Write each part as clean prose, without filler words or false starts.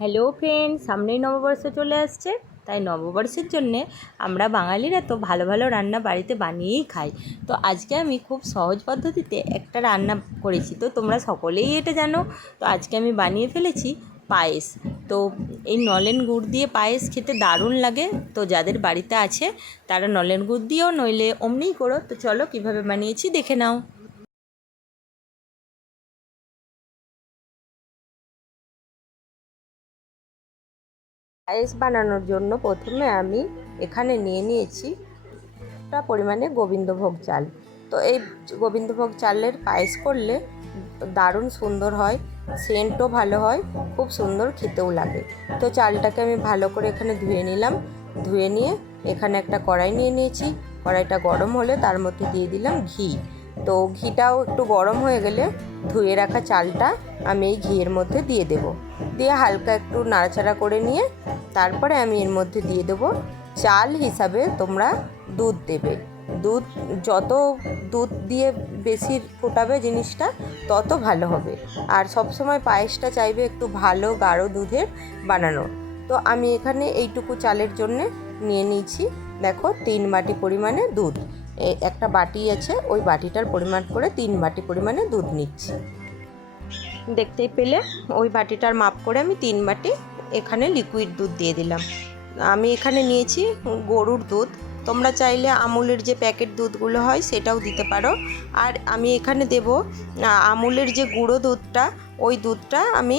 Hello friends, সামনেই নববর্ষ চলে আসছে। তাই নববর্ষের জন্যে আমরা বাঙালিরা তো ভালো ভালো রান্না বাড়িতে বানিয়েই খাই। তো আজকে আমি খুব সহজ পদ্ধতিতে একটা রান্না করেছি, তো তোমরা সকলেই এটা জানো। তো আজকে আমি বানিয়ে ফেলেছি পায়েস। তো এই নলেন গুড় দিয়ে পায়েস খেতে দারুণ লাগে। তো যাদের বাড়িতে আছে তারা নলেন গুড় দিয়েও নইলে অমনিই করো। তো চলো কীভাবে বানিয়েছি দেখে নাও। পায়েস বানানোর জন্য প্রথমে আমি এখানে নিয়ে নিয়েছি একটা পরিমাণে গোবিন্দভোগ চাল। তো এই গোবিন্দভোগ চালের পায়েস করলে দারুণ সুন্দর হয়, সেন্টও ভালো হয়, খুব সুন্দর খেতেও লাগে। তো চালটাকে আমি ভালো করে এখানে ধুয়ে নিলাম। ধুয়ে নিয়ে এখানে একটা কড়াই নিয়ে নিয়েছি। কড়াইটা গরম হলে তার মধ্যে দিয়ে দিলাম ঘি। তো ঘিটাও একটু গরম হয়ে গেলে ধুয়ে রাখা চালটা আমি এই ঘিয়ের মধ্যে দিয়ে দেব। দিয়ে হালকা একটু নাড়াচাড়া করে নিয়ে তারপরে আমি এর মধ্যে দিয়ে দেবো চাল হিসাবে তোমরা দুধ দেবে। দুধ যত দুধ দিয়ে বেশি ফোটাবে জিনিসটা তত ভালো হবে। আর সবসময় পায়েসটা চাইবে একটু ভালো গাঢ় দুধের বানানো। তো আমি এখানে এইটুকু চালের জন্যে নিয়ে নিয়েছি, দেখো 3 বাটি পরিমাণে দুধ। একটা বাটি আছে, ওই বাটিটার পরিমাণ করে 3 বাটি পরিমাণে দুধ নিচ্ছি। দেখতেই পেলে ওই বাটিটার মাপ করে আমি 3 বাটি এখানে লিকুইড দুধ দিয়ে দিলাম। আমি এখানে নিয়েছি গরুর দুধ, তোমরা চাইলে আমুলের যে প্যাকেট দুধগুলো হয় সেটাও দিতে পারো। আর আমি এখানে দেব আমুলের যে গুঁড়ো দুধটা, ওই দুধটা আমি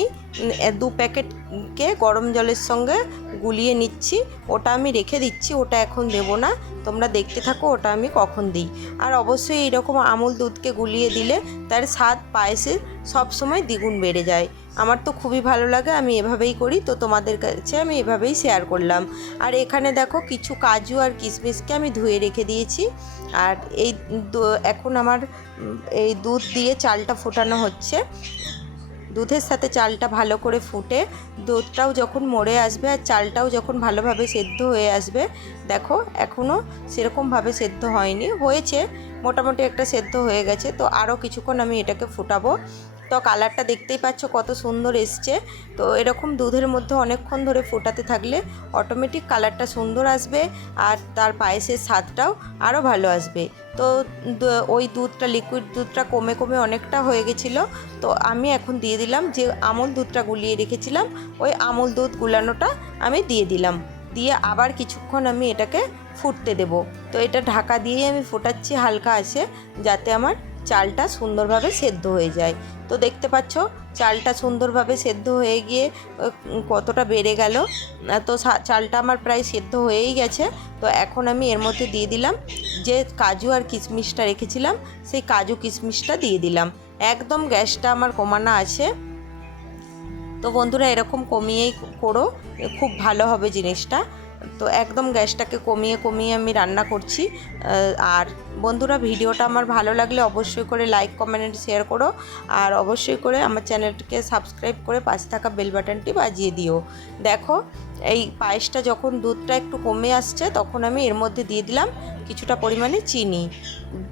2 প্যাকেটকে গরম জলের সঙ্গে গুলিয়ে নিচ্ছি। ওটা আমি রেখে দিচ্ছি, ওটা এখন দেব না, তোমরা দেখতে থাকো ওটা আমি কখন দিই। আর অবশ্যই এরকম আমুল দুধকে গুলিয়ে দিলে তার স্বাদ পায়েসে সবসময় দ্বিগুণ বেড়ে যায়। আমার তো খুবই ভালো লাগে, আমি এভাবেই করি। তো তোমাদের কাছে আমি এভাবেই শেয়ার করলাম। আর এখানে দেখো কিছু কাজু আর কিশমিশকে আমি ধুয়ে রেখে দিয়েছি। আর এই এখন আমার এই দুধ দিয়ে চালটা ফোটানো হচ্ছে। দুধের সাথে চালটা ভালো করে ফুটে দুধটাও যখন মরে আসবে আর চালটাও যখন ভালোভাবে সেদ্ধ হয়ে আসবে, দেখো এখনও সেরকমভাবে সেদ্ধ হয়নি, হয়েছে মোটামুটি একটা সেদ্ধ হয়ে গেছে। তো আরও কিছুক্ষণ আমি এটাকে ফোটাবো। তো কালারটা দেখতেই পাচ্ছ কত সুন্দর এসছে। তো এরকম দুধের মধ্যে অনেকক্ষণ ধরে ফোটাতে থাকলে অটোমেটিক কালারটা সুন্দর আসবে আর তার পায়েসের স্বাদটাও আরও ভালো আসবে। তো ওই দুধটা, লিকুইড দুধটা কমে কমে অনেকটা হয়ে গেছিলো। তো আমি এখন দিয়ে দিলাম যে আমুল দুধটা গুলিয়ে রেখেছিলাম, ওই আমুল দুধ গুলানোটা আমি দিয়ে দিলাম। দিয়ে আবার কিছুক্ষণ আমি এটাকে ফুটতে দেব। তো এটা ঢাকা দিয়েই আমি ফোটাচ্ছি হালকা আছে, যাতে আমার চালটা সুন্দরভাবে সেদ্ধ হয়ে যায়। তো দেখতে পাচ্ছ চালটা সুন্দরভাবে সেদ্ধ হয়ে গিয়ে কতটা বেড়ে গেল। তো চালটা আমার প্রায় সেদ্ধ হয়েই গেছে। তো এখন আমি এর মধ্যে দিয়ে দিলাম যে কাজু আর কিশমিশটা রেখেছিলাম, সেই কাজু কিশমিশটা দিয়ে দিলাম। একদম গ্যাসটা আমার কমানো আছে। তো বন্ধুরা এরকম কমিয়েই করো, খুব ভালো হবে জিনিসটা। তো একদম গ্যাসটাকে কমিয়ে কমিয়ে আমি রান্না করছি। আর বন্ধুরা ভিডিওটা আমার ভালো লাগলে অবশ্যই করে লাইক, কমেন্ট, শেয়ার করো। আর অবশ্যই করে আমার চ্যানেলটিকে সাবস্ক্রাইব করে পাশে থাকা বেল বাটনটি বাজিয়ে দিও। দেখো এই পায়েসটা যখন দুধটা একটু কমে আসছে তখন আমি এর মধ্যে দিয়ে দিলাম কিছুটা পরিমাণে চিনি।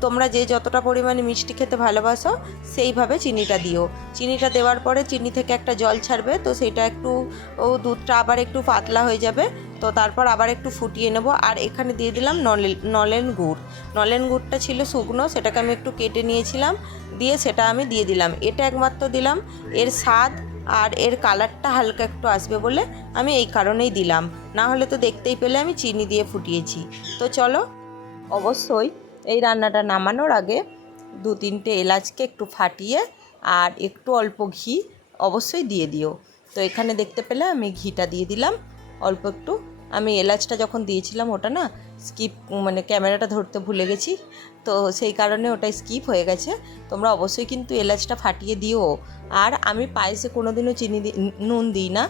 তোমরা যে যতটা পরিমাণে মিষ্টি খেতে ভালোবাসো সেইভাবে চিনিটা দিও। চিনিটা দেওয়ার পরে চিনি থেকে একটা জল ছাড়বে, তো সেটা একটু দুধটা আবার একটু পাতলা হয়ে যাবে। তো তারপর আবার একটু ফুটিয়ে নেব। আর এখানে দিয়ে দিলাম নলেন গুড়। নলেন গুড়টা ছিল শুকনো, সেটাকে আমি একটু কেটে নিয়েছিলাম, দিয়ে সেটা আমি দিয়ে দিলাম। এটা একমাত্র দিলাম এর স্বাদ আর এর কালারটা হালকা একটু আসবে বলে, আমি এই কারণেই দিলাম। না হলে তো দেখতেই পেলে আমি চিনি দিয়ে ফুটিয়েছি। তো চলো, অবশ্যই এই রান্নাটা নামানোর আগে 2-3টে এলাচকে একটু ফাটিয়ে আর একটু অল্প ঘি অবশ্যই দিয়ে দিও। তো এখানে দেখতে পেলে আমি ঘিটা দিয়ে দিলাম অল্প একটু। আমি এলাচটা যখন দিয়েছিলাম ওটা না স্কিপ, মানে ক্যামেরাটা ধরতে ভুলে গেছি, তো সেই কারণে ওটা স্কিপ হয়ে গেছে। তোমরা অবশ্যই কিন্তু এলাচটা ফাটিয়ে দিও। আর আমি পায়েসে কোনো দিনও নুন দিই না।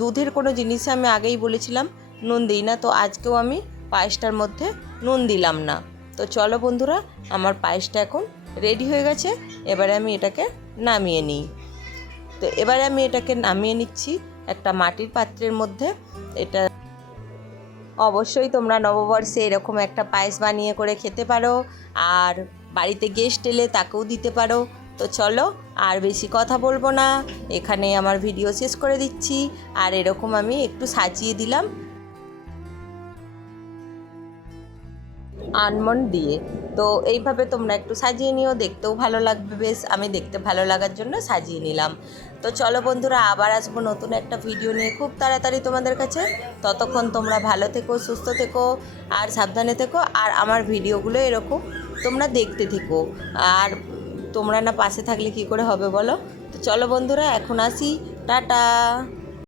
দুধের কোনো জিনিসে আমি আগেই বলেছিলাম নুন দিই না, তো আজকেও আমি পায়েসটার মধ্যে নুন দিলাম না। তো চলো বন্ধুরা, আমার পায়েসটা এখন রেডি হয়ে গেছে। এবারে আমি এটাকে নামিয়ে নিই। তো এবারে আমি এটাকে নামিয়ে নিচ্ছি একটা মাটির পাত্রের মধ্যে। এটা অবশ্যই তোমরা নববর্ষে এরকম একটা পায়েস বানিয়ে করে খেতে পারো। আর বাড়িতে গেস্ট এলে তাকেও দিতে পারো। তো চলো আর বেশি কথা বলবো না, এখানে আমার ভিডিও শেষ করে দিচ্ছি। আর এরকম আমি একটু সাজিয়ে দিলাম আলমন্ড দিয়ে। তো এইভাবে তোমরা একটু সাজিয়ে নিও, দেখতেও ভালো লাগবে বেশ। আমি দেখতে ভালো লাগার জন্য সাজিয়ে নিলাম। তো চলো বন্ধুরা, আবার আসবো নতুন একটা ভিডিও নিয়ে খুব তাড়াতাড়ি তোমাদের কাছে। ততক্ষণ তোমরা ভালো থেকো, সুস্থ থেকো আর সাবধানে থেকো। আর আমার ভিডিওগুলো এরকম তোমরা দেখতে থেকো। আর তোমরা না পাশে থাকলে কি করে হবে বলো। তো চলো বন্ধুরা, এখন আসি, টাটা।